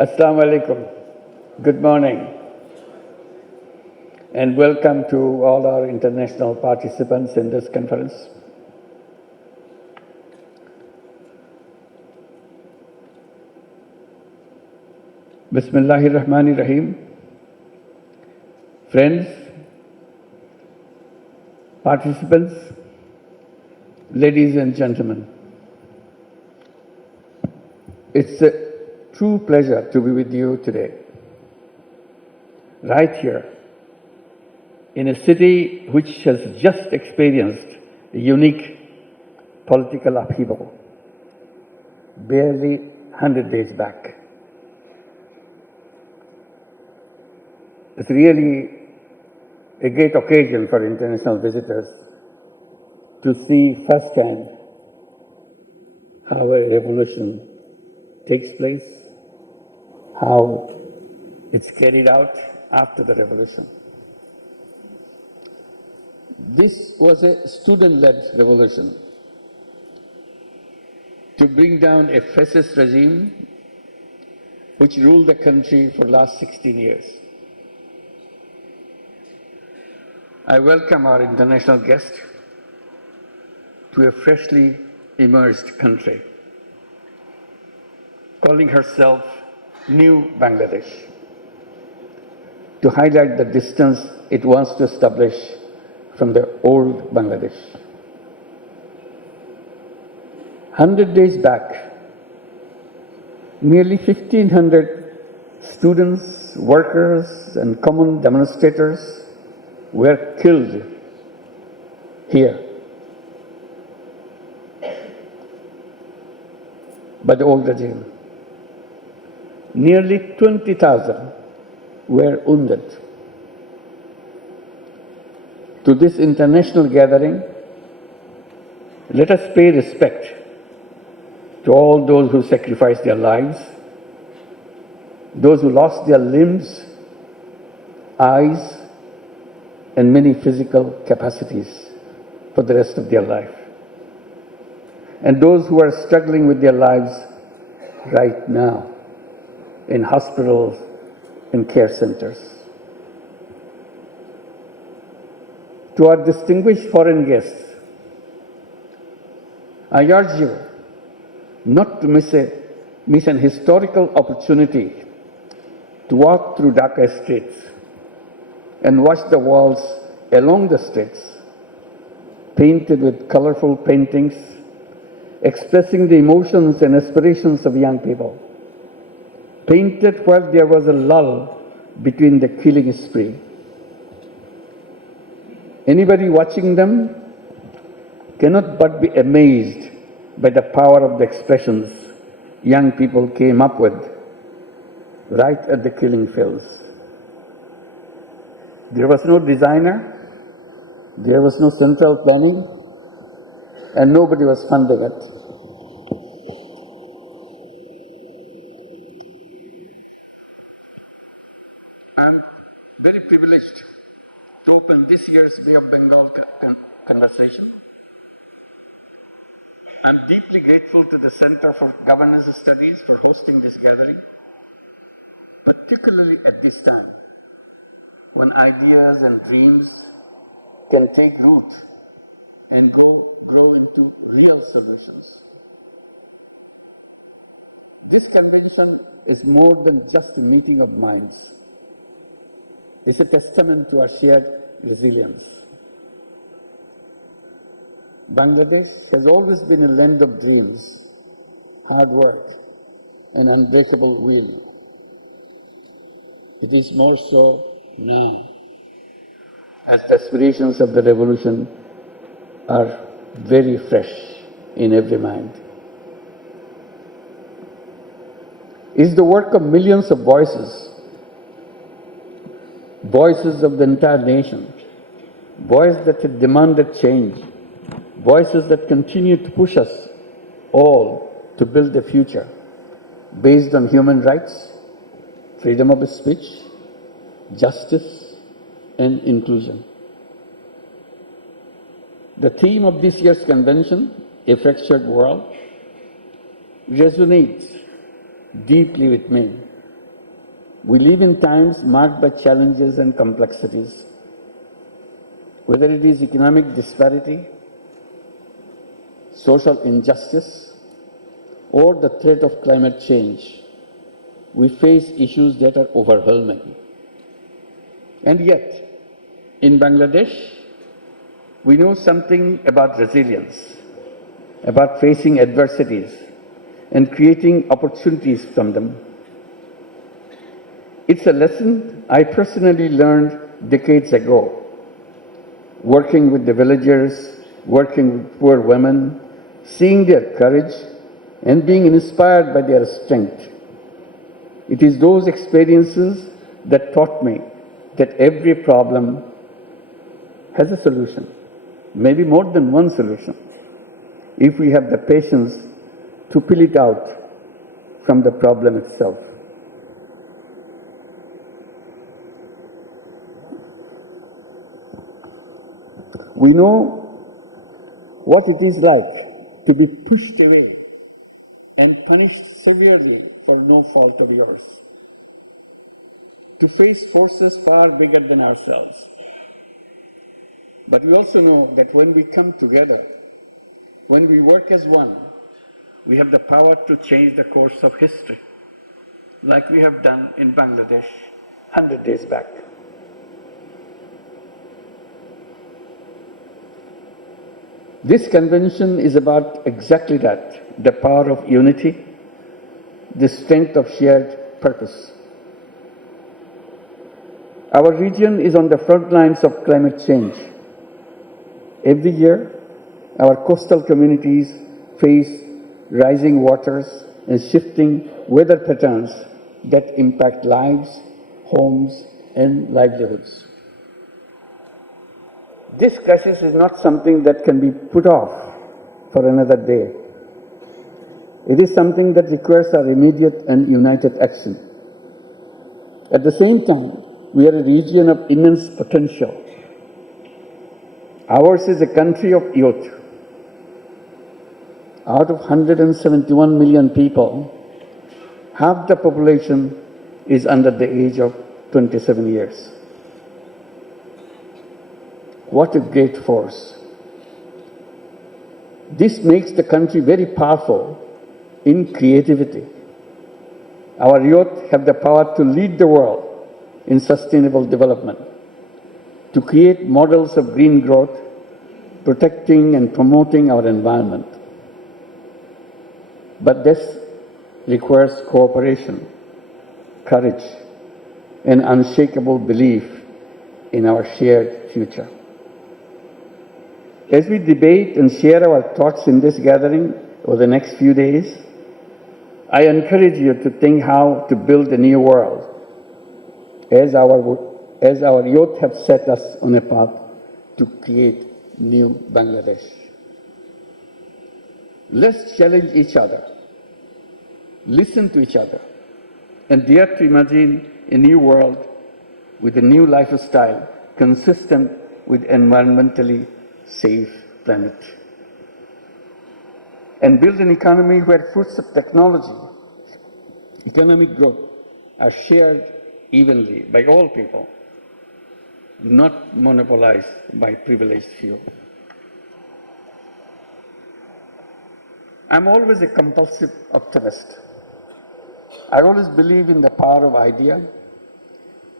Assalamu alaikum. Good morning. And welcome to all our international participants in this conference. Bismillahir Rahmanir Rahim. Friends, participants, ladies and gentlemen, it's a true pleasure to be with you today, right here, in a city which has just experienced a unique political upheaval, barely 100 days back. It's really a great occasion for international visitors to see firsthand how a revolution takes place, how it's carried out after the revolution. This was a student-led revolution to bring down a fascist regime which ruled the country for the last 16 years. I welcome our international guest to a freshly emerged country, calling herself New Bangladesh, to highlight the distance it wants to establish from the old Bangladesh. 100 days back, nearly 1,500 students, workers, and common demonstrators were killed here by the old regime. Nearly 20,000 were wounded. To this international gathering, let us pay respect to all those who sacrificed their lives, those who lost their limbs, eyes, and many physical capacities for the rest of their life, and those who are struggling with their lives right now in hospitals and care centers. To our distinguished foreign guests, I urge you not to miss an historical opportunity to walk through Dhaka streets and watch the walls along the streets painted with colorful paintings expressing the emotions and aspirations of young people, painted while there was a lull between the killing spree. Anybody watching them cannot but be amazed by the power of the expressions young people came up with right at the killing fields. There was no designer, there was no central planning, and nobody was funding it. I'm very privileged to open this year's Bay of Bengal conversation. I'm deeply grateful to the Center for Governance Studies for hosting this gathering, particularly at this time, when ideas and dreams can take root and grow into real solutions. This convention is more than just a meeting of minds. It's a testament to our shared resilience. Bangladesh has always been a land of dreams, hard work, and unbreakable will. It is more so now, as the aspirations of the revolution are very fresh in every mind. It's the work of millions of voices of the entire nation, voices that have demanded change, voices that continue to push us all to build a future based on human rights, freedom of speech, justice, and inclusion. The theme of this year's convention, A Fractured World, resonates deeply with me We live in times marked by challenges and complexities. Whether it is economic disparity, social injustice, or the threat of climate change, we face issues that are overwhelming. And yet, in Bangladesh, we know something about resilience, about facing adversities and creating opportunities from them. It's a lesson I personally learned decades ago, working with the villagers, working with poor women, seeing their courage and being inspired by their strength. It is those experiences that taught me that every problem has a solution, maybe more than one solution, if we have the patience to pull it out from the problem itself. We know what it is like to be pushed away and punished severely for no fault of yours, to face forces far bigger than ourselves. But we also know that when we come together, when we work as one, we have the power to change the course of history, like we have done in Bangladesh 100 days back. This convention is about exactly that, the power of unity, the strength of shared purpose. Our region is on the front lines of climate change. Every year, our coastal communities face rising waters and shifting weather patterns that impact lives, homes, and livelihoods. This crisis is not something that can be put off for another day. It is something that requires our immediate and united action. At the same time, we are a region of immense potential. Ours is a country of youth. Out of 171 million people, half the population is under the age of 27 years. What a great force. This makes the country very powerful in creativity. Our youth have the power to lead the world in sustainable development, to create models of green growth, protecting and promoting our environment. But this requires cooperation, courage, and unshakable belief in our shared future. As we debate and share our thoughts in this gathering over the next few days, I encourage you to think how to build a new world as our youth have set us on a path to create new Bangladesh. Let's challenge each other, listen to each other, and dare to imagine a new world with a new lifestyle consistent with environmentally safe planet. And build an economy where fruits of technology, economic growth are shared evenly by all people, not monopolized by privileged few. I'm always a compulsive optimist. I always believe in the power of idea,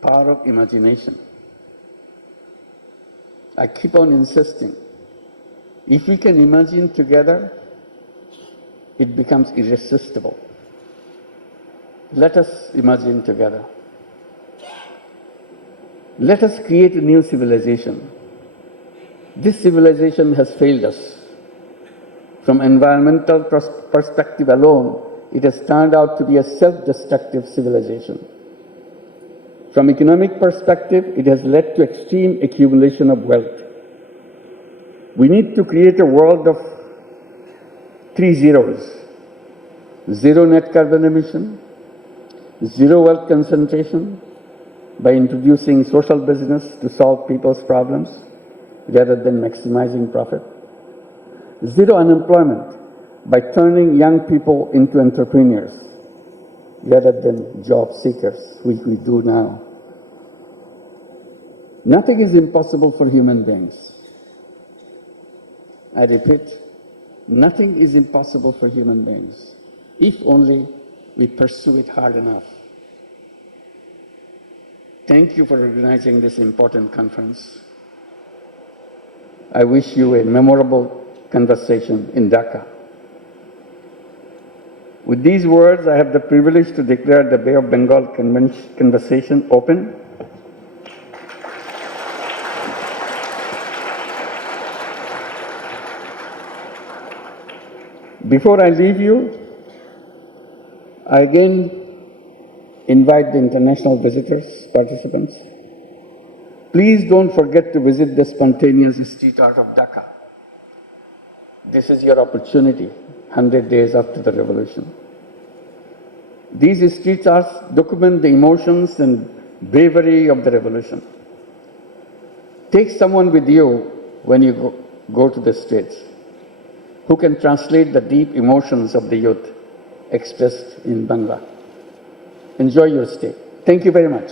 power of imagination. I keep on insisting, if we can imagine together, it becomes irresistible. Let us imagine together. Let us create a new civilization. This civilization has failed us. From environmental perspective alone, it has turned out to be a self-destructive civilization. From economic perspective, it has led to extreme accumulation of wealth. We need to create a world of 3 zeros. Zero net carbon emission, zero wealth concentration, by introducing social business to solve people's problems rather than maximizing profit. Zero unemployment by turning young people into entrepreneurs. rather than job seekers, which we do now. Nothing is impossible for human beings. I repeat, nothing is impossible for human beings, if only we pursue it hard enough. Thank you for organizing this important conference. I wish you a memorable conversation in Dhaka. With these words, I have the privilege to declare the Bay of Bengal conversation open. Before I leave you, I again invite the international visitors, participants. Please don't forget to visit the spontaneous street art of Dhaka. This is your opportunity, 100 days after the revolution. These street arts document the emotions and bravery of the revolution. Take someone with you when you go to the streets, who can translate the deep emotions of the youth expressed in Bangla. Enjoy your stay. Thank you very much.